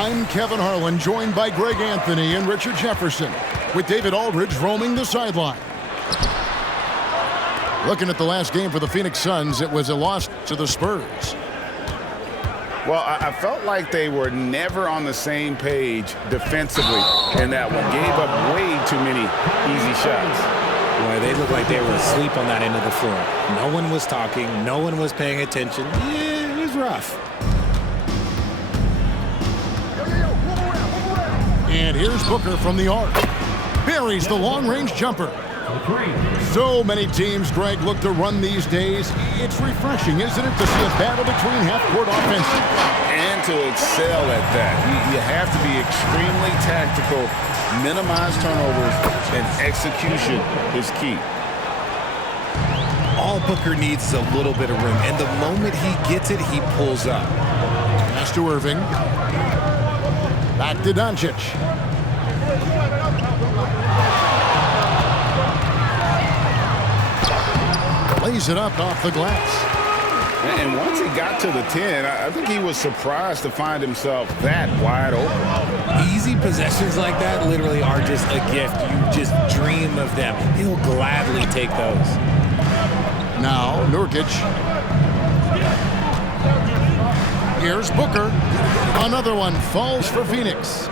I'm Kevin Harlan, joined by Greg Anthony and Richard Jefferson, with David Aldridge roaming the sideline. Looking at the last game for the Phoenix Suns, it was a loss to the Spurs. Well, I felt like they were never on the same page defensively in that one. Gave up way too many easy shots. Boy, they looked like they were asleep on that end of the floor. No one was talking. No one was paying attention. Yeah, it was rough. And here's Booker from the arc. Buries the long-range jumper. So many teams, Greg, look to run these days. It's refreshing, isn't it, to see a battle between half-court offenses? And to excel at that. You have to be extremely tactical, minimize turnovers, and execution is key. All Booker needs is a little bit of room, and the moment he gets it, he pulls up. Pass to Irving. Back to Doncic. Lays it up off the glass. And once he got to the 10, I think he was surprised to find himself that wide open. Easy possessions like that literally are just a gift. You just dream of them. He'll gladly take those. Now, Nurkic. Here's Booker. Another one falls for Phoenix.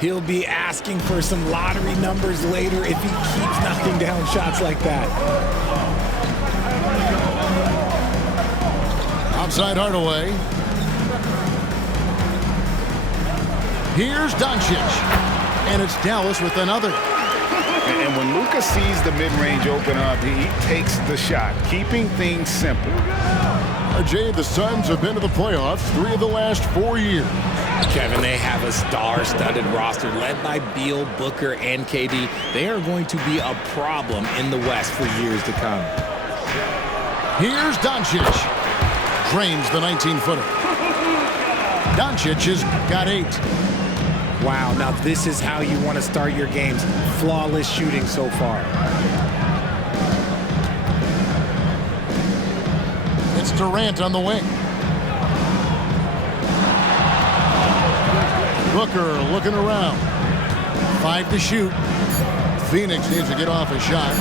He'll be asking for some lottery numbers later if he keeps knocking down shots like that. Outside Hardaway. Here's Doncic. And it's Dallas with another. And when Luka sees the mid-range open up, he takes the shot, keeping things simple. RJ, the Suns have been to the playoffs 3 of the last 4 years. Kevin, they have a star-studded roster led by Beal, Booker, and KD. They are going to be a problem in the West for years to come. Here's Doncic. Drains the 19-footer. Doncic has got 8. Wow, now this is how you want to start your games. Flawless shooting so far. It's Durant on the wing. Booker looking around. 5 to shoot. Phoenix needs to get off a shot.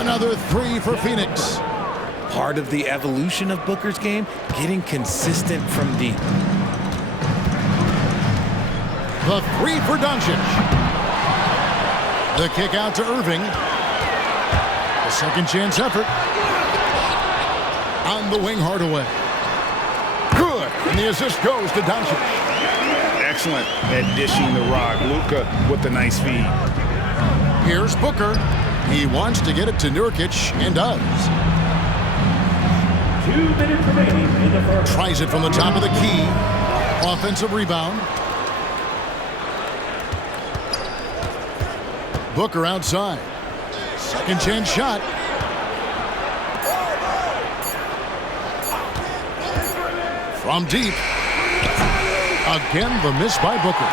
Another 3 for Phoenix. Part of the evolution of Booker's game, getting consistent from deep. The 3 for Doncic. The kick out to Irving. The second chance effort. On the wing, Hardaway. Good. And the assist goes to Doncic. Excellent at dishing the rock. Luka with the nice feed. Here's Booker. He wants to get it to Nurkic and does. 2 minutes remaining in the first. Tries it from the top of the key. Offensive rebound. Booker outside. Second chance shot. From deep. Again, the miss by Booker.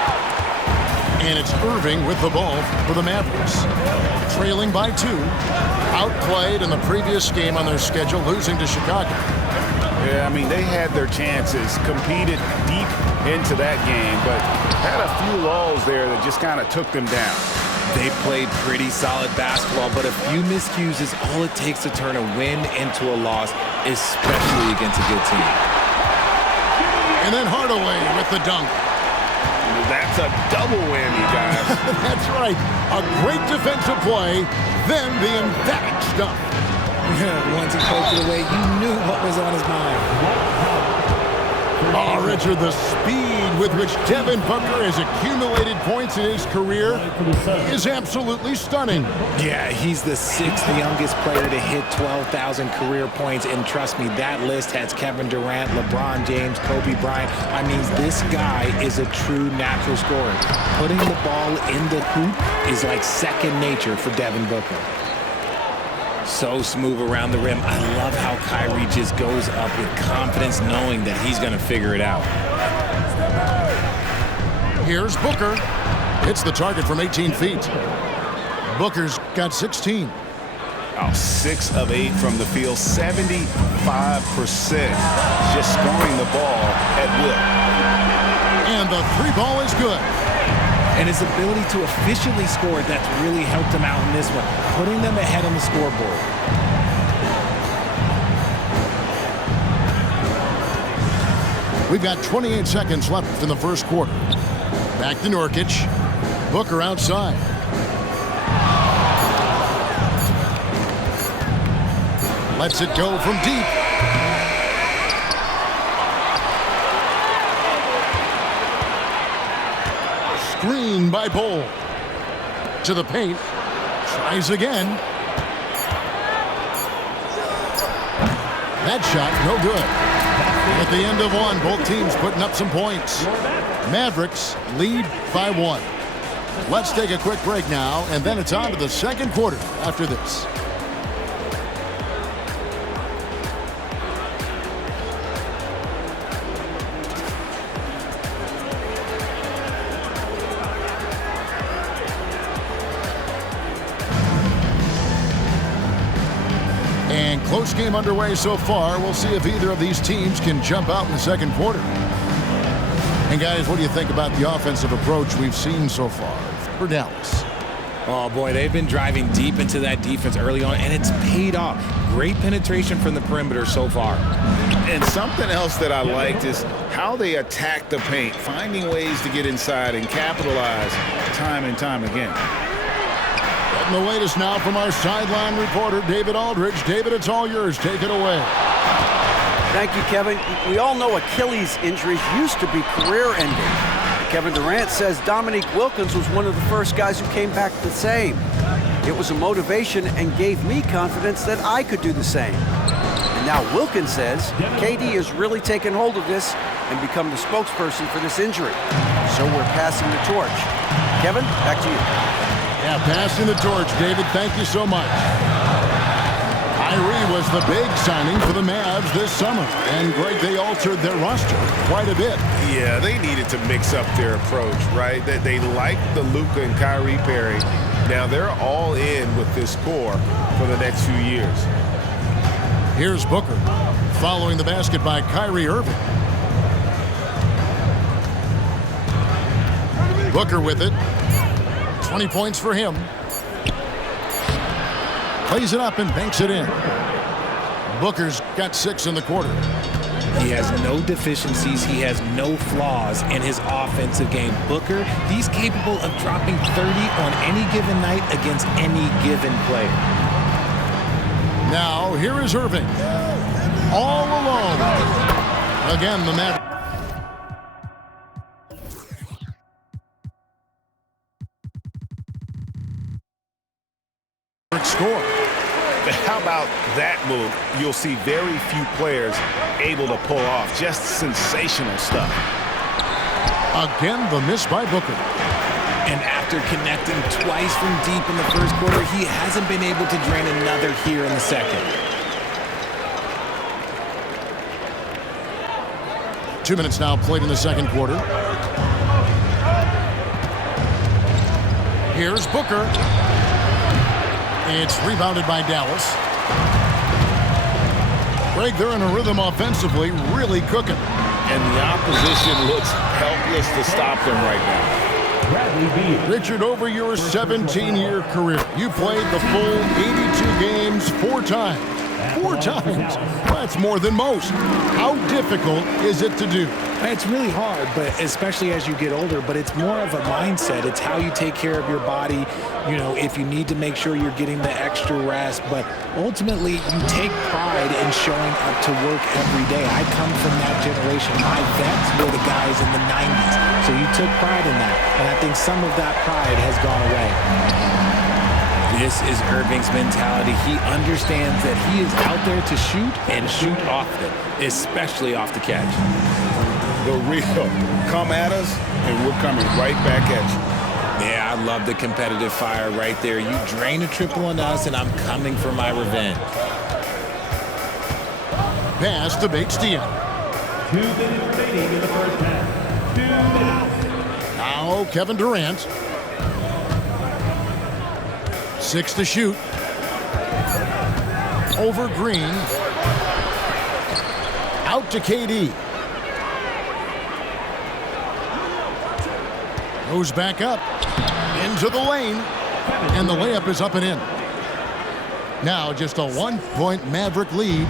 And it's Irving with the ball for the Mavericks. Trailing by 2. Outplayed in the previous game on their schedule, losing to Chicago. Yeah, I mean, they had their chances, competed deep into that game, but had a few lulls there that just kind of took them down. They played pretty solid basketball, but a few miscues is all it takes to turn a win into a loss, especially against a good team. And then Hardaway with the dunk. That's a double whammy, guys. That's right. A great defensive play, then the emphatic stuff. Once he poked it away, you knew what was on his mind. Oh, Richard, the speed with which Devin Booker has accumulated points in his career is absolutely stunning. Yeah, he's the 6th youngest player to hit 12,000 career points, and trust me, that list has Kevin Durant, LeBron James, Kobe Bryant. I mean, this guy is a true natural scorer. Putting the ball in the hoop is like second nature for Devin Booker. So smooth around the rim. I love how Kyrie just goes up with confidence, knowing that he's going to figure it out. Here's Booker. Hits the target from 18 feet. Booker's got 16. Oh, 6 of 8 from the field, 75%. Just scoring the ball at will. And the three ball is good. And his ability to efficiently score, that's really helped him out in this one, putting them ahead on the scoreboard. We've got 28 seconds left in the first quarter. Back to Nurkic. Booker outside. Lets it go from deep. Screen by Bol. To the paint. Tries again. That shot, no good. At the end of one, both teams putting up some points. Mavericks lead by 1. Let's take a quick break now, and then it's on to the second quarter after this. And close game underway so far. We'll see if either of these teams can jump out in the second quarter. And guys, what do you think about the offensive approach we've seen so far for Dallas? Oh boy, they've been driving deep into that defense early on, and it's paid off. Great penetration from the perimeter so far. And something else that I liked is how they attack the paint, finding ways to get inside and capitalize time and time again. Getting the latest now from our sideline reporter, David Aldridge. David, it's all yours. Take it away. Thank you, Kevin. We all know Achilles injuries used to be career-ending. Kevin Durant says Dominique Wilkins was one of the first guys who came back the same. It was a motivation and gave me confidence that I could do the same. And now Wilkins says KD has really taken hold of this and become the spokesperson for this injury. So we're passing the torch. Kevin, back to you. Yeah, passing the torch, David. Thank you so much. Kyrie was the big signing for the Mavs this summer. And, Greg, they altered their roster quite a bit. Yeah, they needed to mix up their approach, right? They liked the Luka and Kyrie pairing. Now they're all in with this core for the next few years. Here's Booker following the basket by Kyrie Irving. Booker with it. 20 points for him. Plays it up and banks it in. Booker's got 6 in the quarter. He has no deficiencies. He has no flaws in his offensive game. Booker, he's capable of dropping 30 on any given night against any given player. Now, here is Irving. All alone. Again, the Mavericks. Score. How about that move? You'll see very few players able to pull off just sensational stuff. Again, the miss by Booker. And after connecting twice from deep in the first quarter, he hasn't been able to drain another here in the second. 2 minutes now played in the second quarter. Here's Booker. It's rebounded by Dallas. Greg, they're in a rhythm offensively, really cooking. And the opposition looks helpless to stop them right now. Richard, over your 17-year career, you played the full 82 games 4 times. 4 times? That's more than most. How difficult is it to do? It's really hard, but especially as you get older, but it's more of a mindset. It's how you take care of your body, you know, if you need to make sure you're getting the extra rest. But ultimately, you take pride in showing up to work every day. I come from that generation. My vets were the guys in the 90s. So you took pride in that. And I think some of that pride has gone away. This is Irving's mentality. He understands that he is out there to shoot and shoot often, especially off the catch. The real come at us, and we're coming right back at you. Yeah, I love the competitive fire right there. You drain a triple on us, and I'm coming for my revenge. Pass to Bates-Diop. 2 minutes remaining in the first half. 2 minutes. Now Kevin Durant. 6 to shoot. Over Green. Out to KD. Goes back up. Into the lane. And the layup is up and in. Now just a 1-point Maverick lead.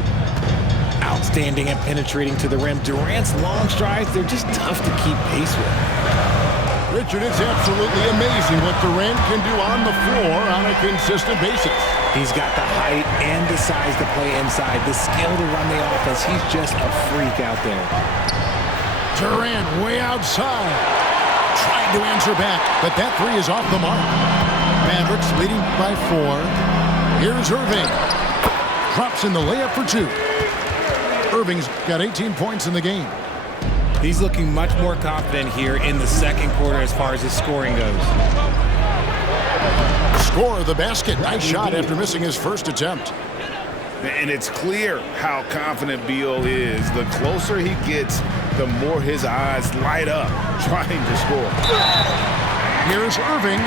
Outstanding and penetrating to the rim. Durant's long strides, they're just tough to keep pace with. Richard, it's absolutely amazing what Durant can do on the floor on a consistent basis. He's got the height and the size to play inside, the skill to run the offense. He's just a freak out there. Durant way outside. Trying to answer back, but that three is off the mark. Mavericks leading by 4. Here's Irving. Drops in the layup for 2. Irving's got 18 points in the game. He's looking much more confident here in the second quarter as far as his scoring goes. Score of the basket. Nice shot after missing his first attempt. And it's clear how confident Beal is. The closer he gets, the more his eyes light up trying to score. Here's Irving.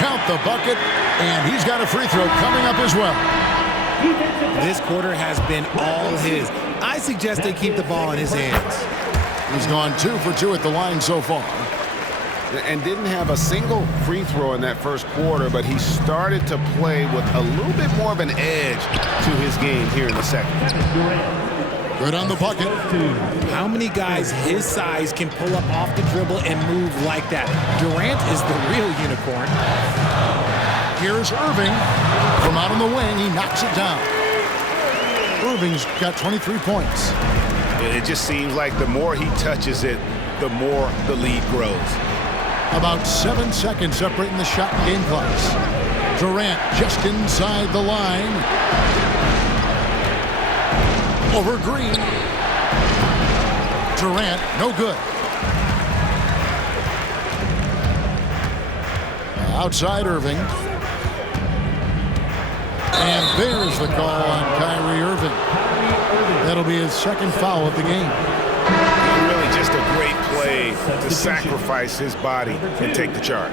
Count the bucket, and he's got a free throw coming up as well. This quarter has been all his. I suggest they keep the ball in his hands. He's gone 2 for 2 at the line so far. And didn't have a single free throw in that first quarter, but he started to play with a little bit more of an edge to his game here in the second. Good on the bucket. How many guys his size can pull up off the dribble and move like that? Durant is the real unicorn. Here's Irving. From out on the wing, he knocks it down. Irving's got 23 points. It just seems like the more he touches it, the more the lead grows. About 7 seconds separating the shot and game clocks. Durant just inside the line. Over Green. Durant, no good. Outside Irving. And there's the call on Kyrie Irving. That'll be his second foul of the game. Really just a great play to sacrifice his body and take the charge.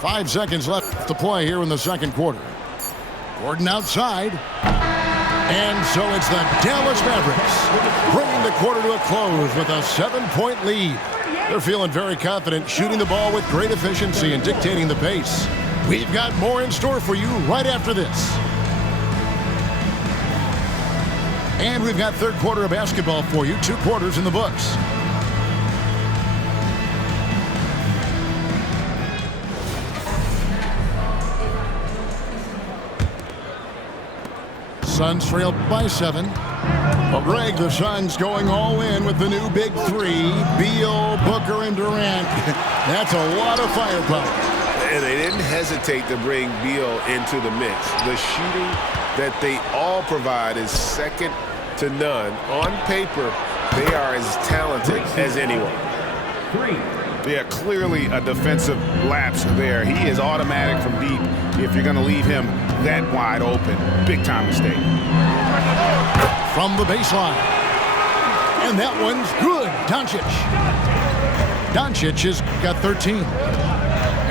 5 seconds left to play here in the second quarter. Gordon outside. And so it's the Dallas Mavericks bringing the quarter to a close with a 7-point lead. They're feeling very confident, shooting the ball with great efficiency and dictating the pace. We've got more in store for you right after this. And we've got third quarter of basketball for you, 2 quarters in the books. Suns trail by 7. Greg, the Suns going all in with the new big 3. Beal, Booker, and Durant. That's a lot of firepower. And they didn't hesitate to bring Beal into the mix. The shooting that they all provide is second to none. On paper, they are as talented as anyone. Yeah, clearly a defensive lapse there. He is automatic from deep if you're going to leave him that wide open. Big time mistake. From the baseline. And that one's good. Doncic has got 13.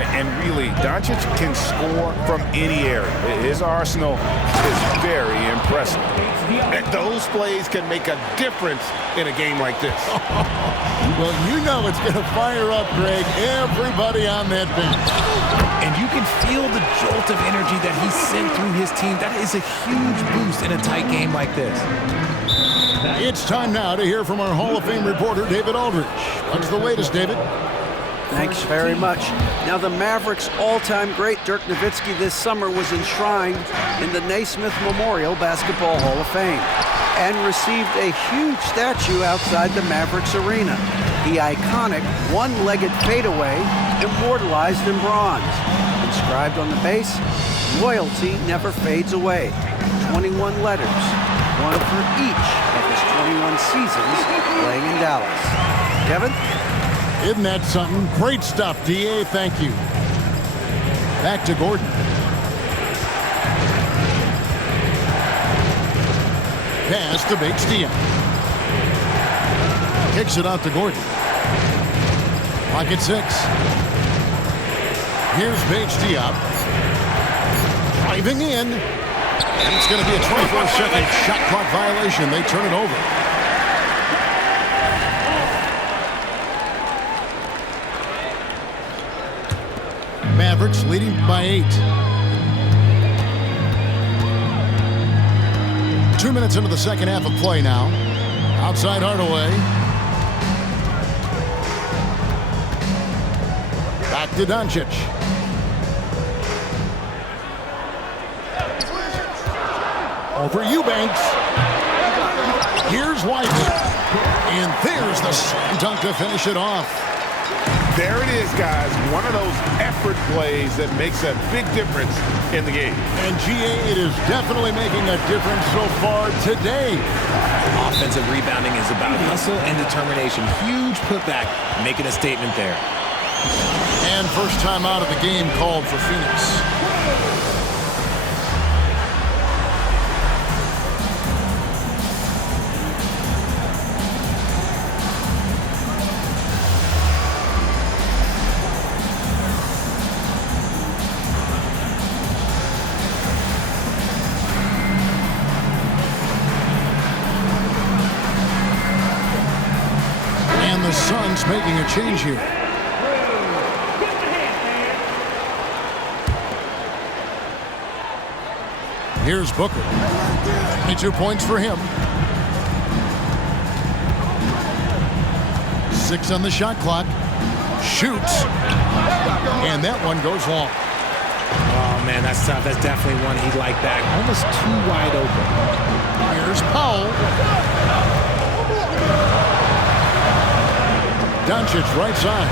And really, Doncic can score from any area. His arsenal is very impressive. And those plays can make a difference in a game like this. Well, you know it's going to fire up, Greg, everybody on that bench. And you can feel the jolt of energy that he sent through his team. That is a huge boost in a tight game like this. It's time now to hear from our Hall of Fame reporter, David Aldridge. What's the latest, David? Thanks very much. Now, the Mavericks' all-time great Dirk Nowitzki this summer was enshrined in the Naismith Memorial Basketball Hall of Fame and received a huge statue outside the Mavericks arena. The iconic one-legged fadeaway immortalized in bronze. Inscribed on the base, loyalty never fades away. 21 letters, one for each of his 21 seasons playing in Dallas. Kevin? Isn't that something? Great stuff, D.A. Thank you. Back to Gordon. Pass to Bates Diop. Kicks it out to Gordon. Clock at 6. Here's Bates Diop. Driving in. And it's going to be a 24-second shot clock violation. They turn it over. Mavericks leading by 8. 2 minutes into the second half of play now. Outside Hardaway. Back to Doncic. Over Eubanks. Here's Lively. And there's the dunk to finish it off. There it is, guys. One of those effort plays that makes a big difference in the game. And GA, it is definitely making a difference so far today. Offensive rebounding is about hustle and determination. Huge putback, making a statement there. And first time out of the game called for Phoenix. The Suns making a change here. Here's Booker. 22 points for him. 6 on the shot clock. Shoots. And that one goes long. Oh, man, that's tough. That's definitely one he'd like back. Almost too wide open. Here's Powell. Doncic right side.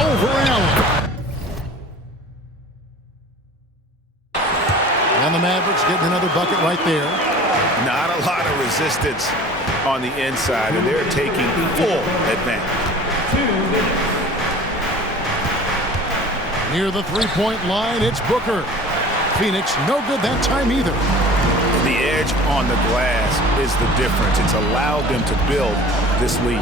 Over Allen. And the Mavericks getting another bucket right there. Not a lot of resistance on the inside, and they're taking full advantage. Near the three-point line, it's Booker. Phoenix no good that time either. The edge on the glass is the difference. It's allowed them to build this lead.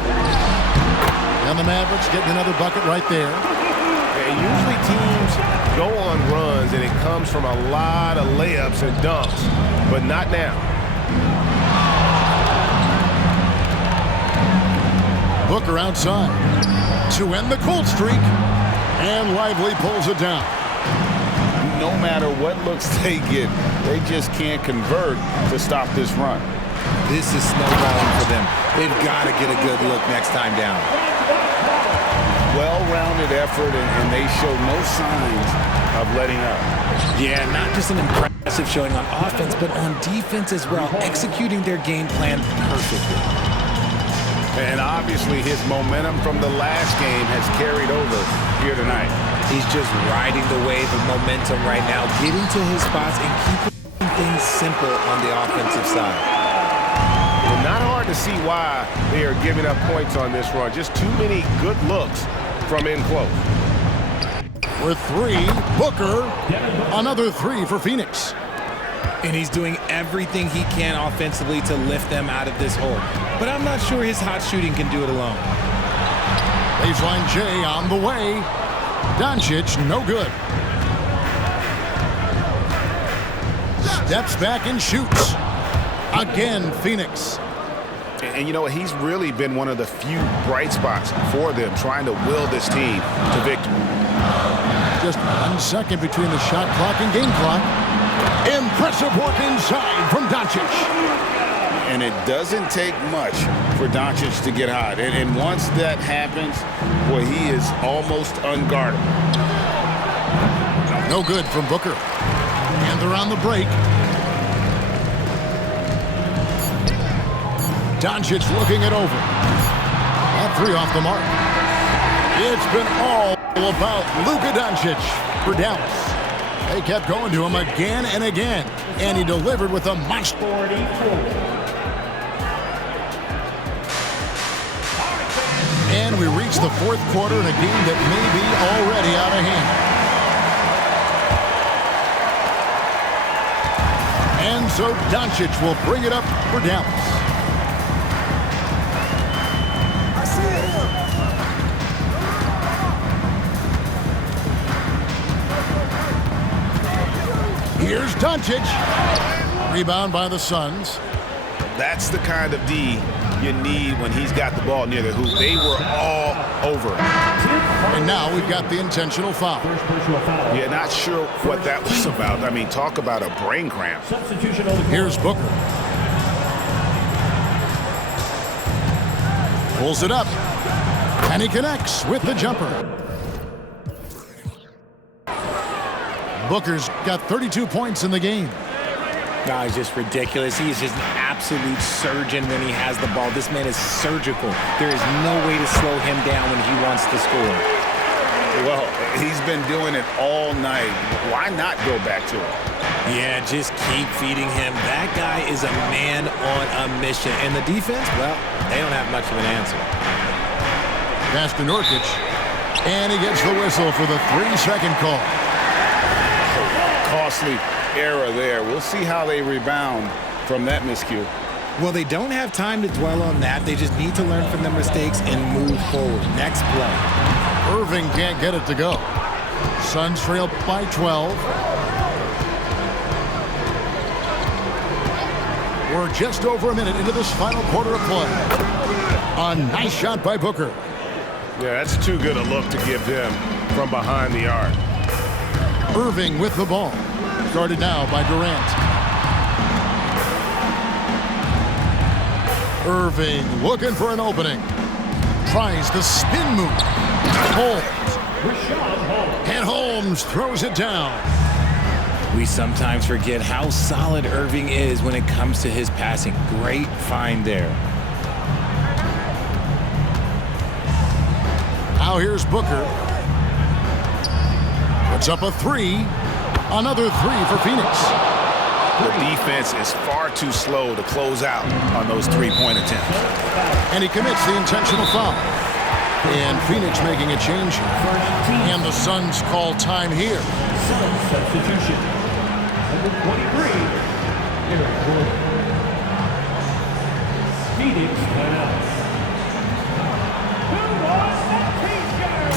And the Mavericks getting another bucket right there. And usually teams go on runs and it comes from a lot of layups and dunks, but not now. Booker outside to end the cold streak, and Lively pulls it down. No matter what looks they get, they just can't convert to stop this run. This is snowballing for them. They've got to get a good look next time down. Well-rounded effort, and they show no signs of letting up. Yeah, not just an impressive showing on offense, but on defense as well, executing their game plan perfectly. And obviously his momentum from the last game has carried over here tonight. He's just riding the wave of momentum right now, getting to his spots and keeping things simple on the offensive side. Well, not hard to see why they are giving up points on this run. Just too many good looks from in close. With 3, Booker, another 3 for Phoenix. And he's doing everything he can offensively to lift them out of this hole. But I'm not sure his hot shooting can do it alone. Baseline J on the way. Doncic, no good. Steps back and shoots. Again, Phoenix. And you know what? He's really been one of the few bright spots for them, trying to will this team to victory. Just 1 second between the shot clock and game clock. Impressive work inside from Doncic. And it doesn't take much for Doncic to get hot. And once that happens, well, he is almost unguardable. No good from Booker. And they're on the break. Doncic looking it over. That 3 off the mark. It's been all about Luka Doncic for Dallas. They kept going to him again and again, and he delivered with a monster. And we reach the 4th quarter in a game that may be already out of hand. And so Doncic will bring it up for Dallas. Here's Doncic. Rebound by the Suns. That's the kind of D you need when he's got the ball near the hoop. They were all over him. And now we've got the intentional foul. First personal foul. Yeah, not sure what that was about. I mean, talk about a brain cramp. Substitution on the court. Here's Booker. Pulls it up. And he connects with the jumper. Booker's got 32 points in the game. No, he's just ridiculous. He is just an absolute surgeon when he has the ball. This man is surgical. There is no way to slow him down when he wants to score. Well, he's been doing it all night. Why not go back to it? Yeah, just keep feeding him. That guy is a man on a mission. And the defense, well, they don't have much of an answer. Pass to Nurkic. And he gets the whistle for the 3-second call. Costly error there. We'll see how they rebound from that miscue. Well, they don't have time to dwell on that. They just need to learn from their mistakes and move forward. Next play. Irving can't get it to go. Suns trail by 12. We're just over a minute into this final quarter of play. A nice shot by Booker. Yeah, that's too good a look to give him from behind the arc. Irving with the ball. Guarded now by Durant. Irving looking for an opening. Tries the spin move. Holmes. And Holmes throws it down. We sometimes forget how solid Irving is when it comes to his passing. Great find there. Now here's Booker. Puts up a 3. Another 3 for Phoenix. The defense is far too slow to close out on those three-point attempts. And he commits the intentional foul. And Phoenix making a change here. And the Suns call time here. Suns substitution. Number 23, Eric Gordon. Phoenix timeout. Who wants that t-shirt?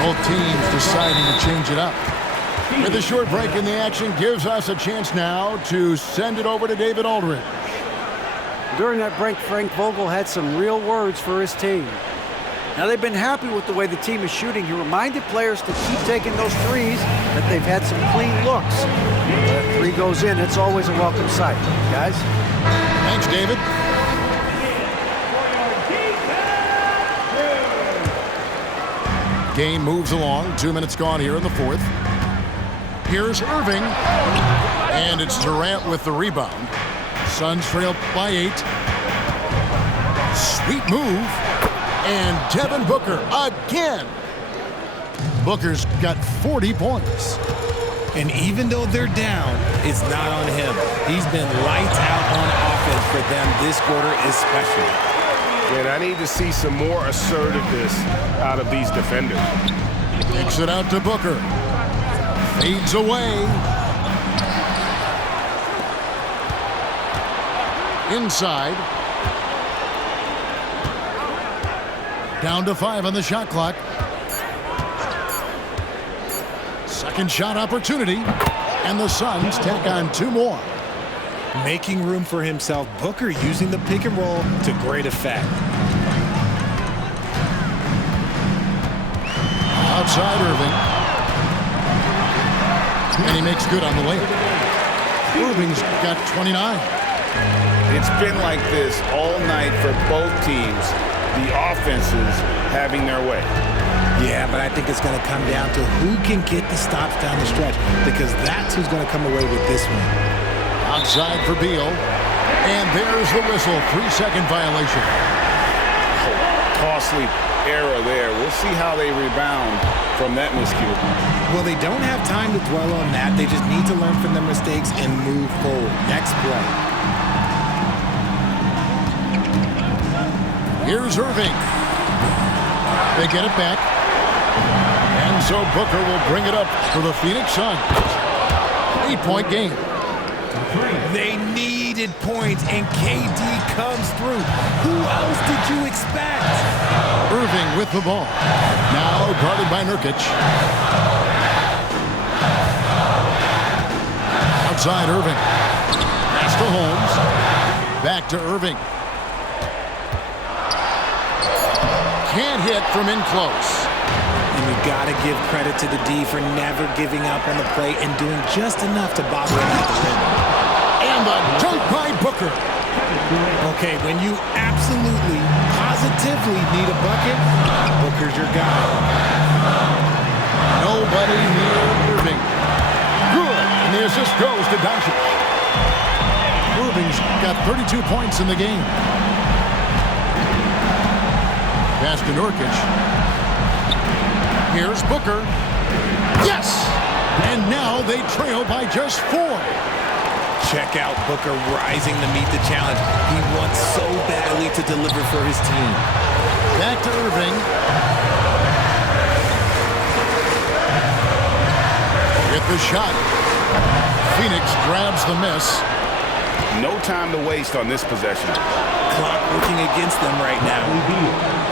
Both teams deciding to change it up. With a short break in the action gives us a chance now to send it over to David Aldridge. During that break, Frank Vogel had some real words for his team. Now, they've been happy with the way the team is shooting. He reminded players to keep taking those threes, that they've had some clean looks. That 3 goes in, it's always a welcome sight. Guys? Thanks, David. Game moves along. 2 minutes gone here in the fourth. Here's Irving. And it's Durant with the rebound. Suns trail by 8. Sweet move. And Devin Booker again. Booker's got 40 points. And even though they're down, it's not on him. He's been lights out on offense for them this quarter especially. And I need to see some more assertiveness out of these defenders. Kicks it out to Booker. Fades away. Inside. Down to 5 on the shot clock. Second shot opportunity. And the Suns tack on 2 more. Making room for himself, Booker using the pick and roll to great effect. Outside Irving. And he makes good on the layup. Irving's got 29. It's been like this all night for both teams. The offenses having their way. Yeah, but I think it's going to come down to who can get the stops down the stretch, because that's who's going to come away with this one. Outside for Beal. And there's the whistle. 3-second violation. Costly error there. We'll see how they rebound from that miscue. Well, they don't have time to dwell on that. They just need to learn from their mistakes and move forward. Next play. Here's Irving. They get it back. And so Booker will bring it up for the Phoenix Suns. 8-point game. They needed points, and KD comes through. Who else did you expect? Irving with the ball. Now guarded by Nurkic. Outside Irving. Pass to Holmes. Back to Irving. Can't hit from in close. And you got to give credit to the D for never giving up on the plate and doing just enough to bother him at the rim. And the dunk by Booker. Okay, when you absolutely, positively need a bucket, Booker's your guy. Nobody near Irving. Good. And the assist goes to Doncic. Irving's got 32 points in the game. Pass to Nurkic. Here's Booker. Yes! And now they trail by just 4. Check out Booker rising to meet the challenge. He wants so badly to deliver for his team. Back to Irving. With the shot. Phoenix grabs the miss. No time to waste on this possession. Clock working against them right now.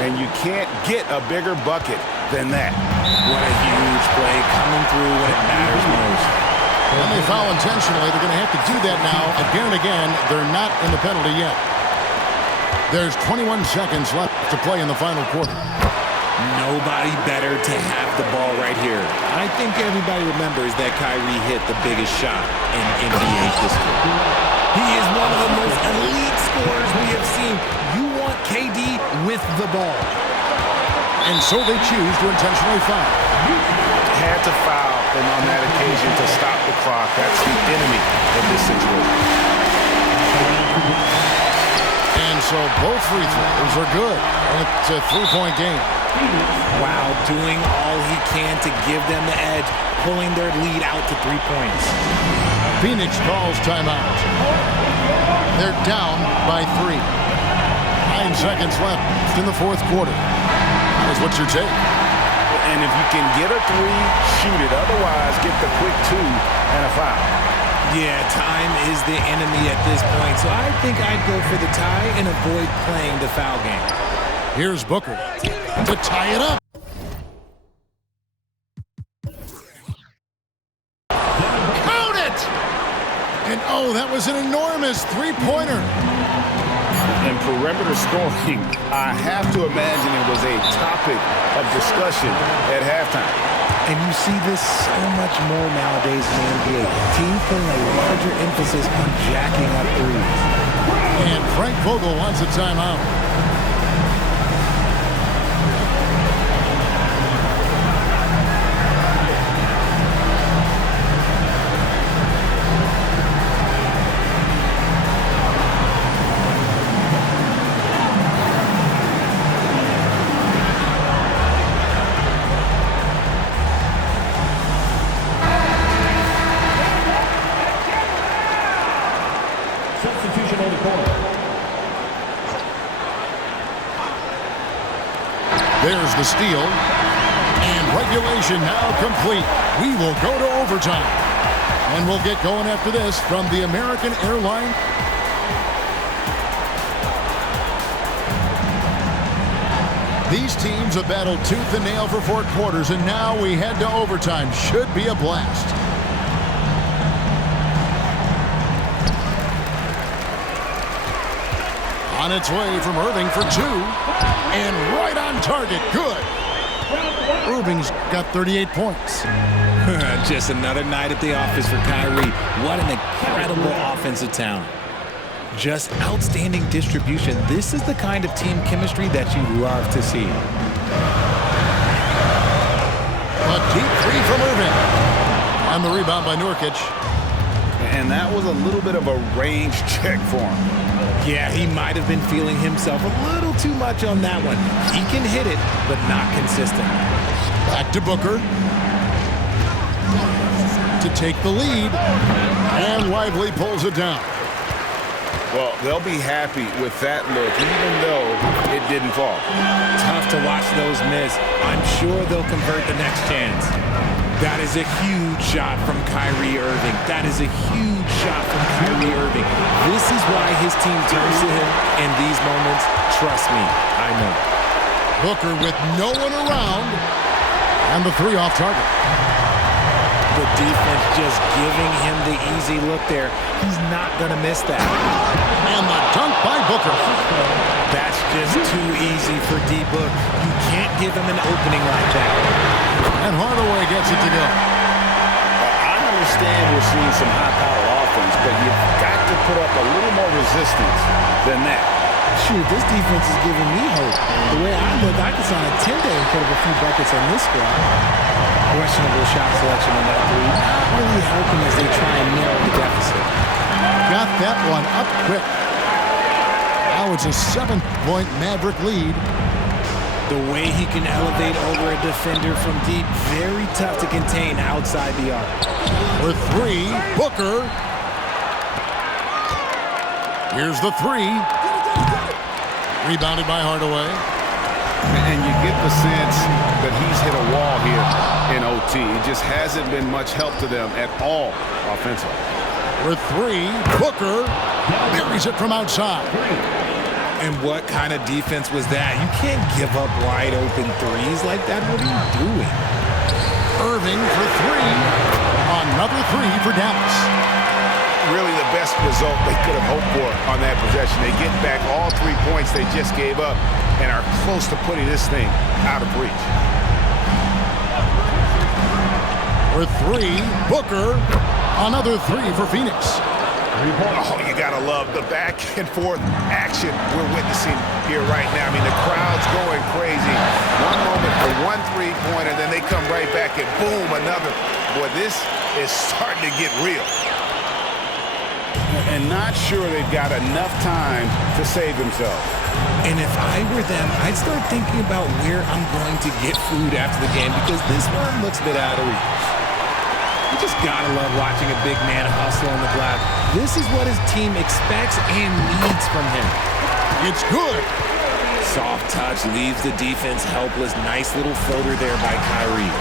And you can't get a bigger bucket than that. What a huge play coming through when it matters most. When they foul intentionally, they're going to have to do that now again and again. They're not in the penalty yet. There's 21 seconds left to play in the final quarter. Nobody better to have the ball right here. I think everybody remembers that Kyrie hit the biggest shot in NBA history. He is one of the most elite scorers we have seen. You want KD with the ball. And so they choose to intentionally foul. Had to foul them on that occasion to stop the clock. That's the enemy of this situation. And so both free throws are good. It's a 3-point game. Wow, doing all he can to give them the edge, pulling their lead out to 3 points. Phoenix calls timeout. They're down by 3. 9 seconds left in the fourth quarter. What's your take? And if you can get a 3, shoot it. Otherwise, get the quick 2 and a foul. Yeah, time is the enemy at this point, so I think I'd go for the tie and avoid playing the foul game. Here's Booker to tie it up. Count it! And oh, that was an enormous 3-pointer. And perimeter scoring, I have to imagine it was a topic of discussion at halftime. And you see this so much more nowadays in the NBA. Teams putting a larger emphasis on jacking up threes. And Frank Vogel wants a timeout. Substitution on the court. There's the steal. And regulation now complete. We will go to overtime. And we'll get going after this from the American Airlines. These teams have battled tooth and nail for 4 quarters, and now we head to overtime. Should be a blast. On its way from Irving for 2. And right on target. Good. Irving's got 38 points. Just another night at the office for Kyrie. What an incredible offensive talent. Just outstanding distribution. This is the kind of team chemistry that you love to see. A deep 3 from Irving. And the rebound by Nurkic. And that was a little bit of a range check for him. Yeah, he might have been feeling himself a little too much on that one. He can hit it, but not consistent. Back to Booker. To take the lead. And Lively pulls it down. Well, they'll be happy with that look, even though it didn't fall. Tough to watch those miss. I'm sure they'll convert the next chance. That is a huge shot from Kyrie Irving. That is a huge shot from Kyrie Irving. This is why his team turns to him in these moments. Trust me, I know. Booker with no one around. And the three off target. The defense just giving him the easy look there. He's not going to miss that. And the dunk by Booker. That's just too easy for D-Book. You can't give him an opening like that. And Hardaway gets it to go. I understand we're seeing some high-powered offense, but you've got to put up a little more resistance than that. Shoot, this defense is giving me hope. The way I look, I could sign a 10-day and put up a few buckets on this squad. Questionable shot selection on that three. Not really helping as they try and narrow the deficit. Got that one up quick. Now it's a 7-point Maverick lead. The way he can elevate over a defender from deep, very tough to contain outside the arc. For three, Booker. Here's the three. Rebounded by Hardaway. And you get the sense that he's hit a wall here in OT. It just hasn't been much help to them at all offensively. For three, Booker buries it from outside. And what kind of defense was that? You can't give up wide open threes like that. What are you doing? Irving for three. Another three for Dallas. Really the best result they could have hoped for on that possession. They get back all 3 points they just gave up and are close to putting this thing out of reach. For three, Booker. Another three for Phoenix. Oh, you gotta love the back and forth action we're witnessing here right now. I mean, the crowd's going crazy. One moment for one three-pointer, then they come right back and boom, another. Boy, this is starting to get real. And not sure they've got enough time to save themselves. And if I were them, I'd start thinking about where I'm going to get food after the game because this one looks a bit out of reach. You just gotta love watching a big man hustle on the glass. This is what his team expects and needs from him. It's good. Soft touch leaves the defense helpless. Nice little floater there by Kyrie.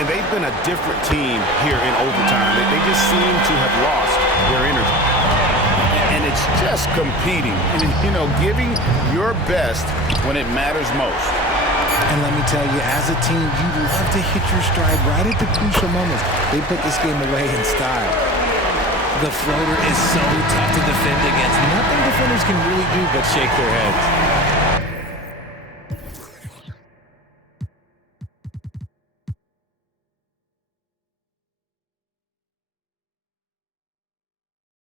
And they've been a different team here in overtime. They just seem to have lost their energy. And it's just competing and, giving your best when it matters most. And let me tell you, as a team, you love to hit your stride right at the crucial moments. They put this game away in style. The floater is so tough to defend against. Nothing defenders can really do but shake their heads.